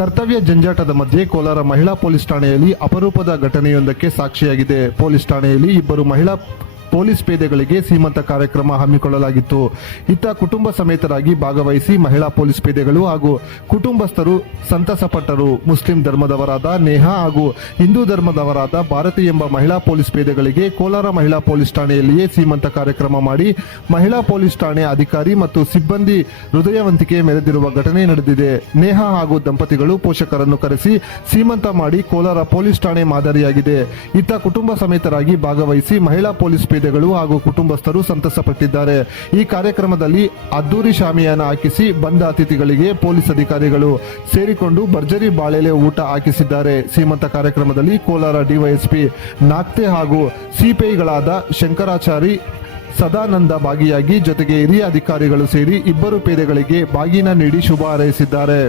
ಕರ್ತವ್ಯ ಜಂಜಾಟದ ಮಧ್ಯೆ ಕೋಲಾರ ಮಹಿಳಾ ಪೊಲೀಸ್ ಠಾಣೆಯಲ್ಲಿ ಅಪರೂಪದ ಘಟನೆಯೊಂದಕ್ಕೆ ಸಾಕ್ಷಿಯಾಗಿದೆ. ಪೊಲೀಸ್ ಠಾಣೆಯಲ್ಲಿ ಇಬ್ಬರು ಮಹಿಳಾ ಪೊಲೀಸ್ ಪೇದೆಗಳಿಗೆ ಸೀಮಂತ ಕಾರ್ಯಕ್ರಮ ಹಮ್ಮಿಕೊಳ್ಳಲಾಗಿತ್ತು. ಇತ್ತ ಕುಟುಂಬ ಸಮೇತರಾಗಿ ಭಾಗವಹಿಸಿ ಮಹಿಳಾ ಪೊಲೀಸ್ ಪೇದೆಗಳು ಹಾಗೂ ಕುಟುಂಬಸ್ಥರು ಸಂತಸಪಟ್ಟರು. ಮುಸ್ಲಿಂ ಧರ್ಮದವರಾದ ನೇಹಾ ಹಾಗೂ ಹಿಂದೂ ಧರ್ಮದವರಾದ ಭಾರತಿ ಎಂಬ ಮಹಿಳಾ ಪೊಲೀಸ್ ಪೇದೆಗಳಿಗೆ ಕೋಲಾರ ಮಹಿಳಾ ಪೊಲೀಸ್ ಠಾಣೆಯಲ್ಲಿಯೇ ಸೀಮಂತ ಕಾರ್ಯಕ್ರಮ ಮಾಡಿ ಮಹಿಳಾ ಪೊಲೀಸ್ ಠಾಣೆ ಅಧಿಕಾರಿ ಮತ್ತು ಸಿಬ್ಬಂದಿ ಹೃದಯವಂತಿಕೆ ಮೆರೆದಿರುವ ಘಟನೆ ನಡೆದಿದೆ. ನೇಹಾ ಹಾಗೂ ದಂಪತಿಗಳು ಪೋಷಕರನ್ನು ಕರೆಸಿ ಸೀಮಂತ ಮಾಡಿ ಕೋಲಾರ ಪೊಲೀಸ್ ಠಾಣೆ ಮಾದರಿಯಾಗಿದೆ. ಇತ್ತ ಕುಟುಂಬ ಸಮೇತರಾಗಿ ಭಾಗವಹಿಸಿ ಮಹಿಳಾ ಪೊಲೀಸ್ ಪೇದೆಗಳು ಹಾಗೂ ಕುಟುಂಬಸ್ಥರು ಸಂತಸಪಟ್ಟಿದ್ದಾರೆ. ಈ ಕಾರ್ಯಕ್ರಮದಲ್ಲಿ ಅದ್ದೂರಿ ಶಾಮಿಯಾನ ಹಾಕಿಸಿ ಬಂದ ಅತಿಥಿಗಳಿಗೆ ಪೊಲೀಸ್ ಅಧಿಕಾರಿಗಳು ಸೇರಿಕೊಂಡು ಭರ್ಜರಿ ಬಾಳೆಲೆ ಊಟ ಹಾಕಿಸಿದ್ದಾರೆ. ಸೀಮಂತ ಕಾರ್ಯಕ್ರಮದಲ್ಲಿ ಕೋಲಾರ ಡಿವೈಎಸ್ಪಿ ನಾಗ್ತೆ ಹಾಗೂ ಸಿಪಿಐಗಳಾದ ಶಂಕರಾಚಾರಿ, ಸದಾನಂದ ಭಾಗಿಯಾಗಿ ಜೊತೆಗೆ ಹಿರಿಯ ಅಧಿಕಾರಿಗಳು ಸೇರಿ ಇಬ್ಬರು ಪೇದೆಗಳಿಗೆ ಬಾಗಿನ ನೀಡಿ ಶುಭ ಹಾರೈಸಿದ್ದಾರೆ.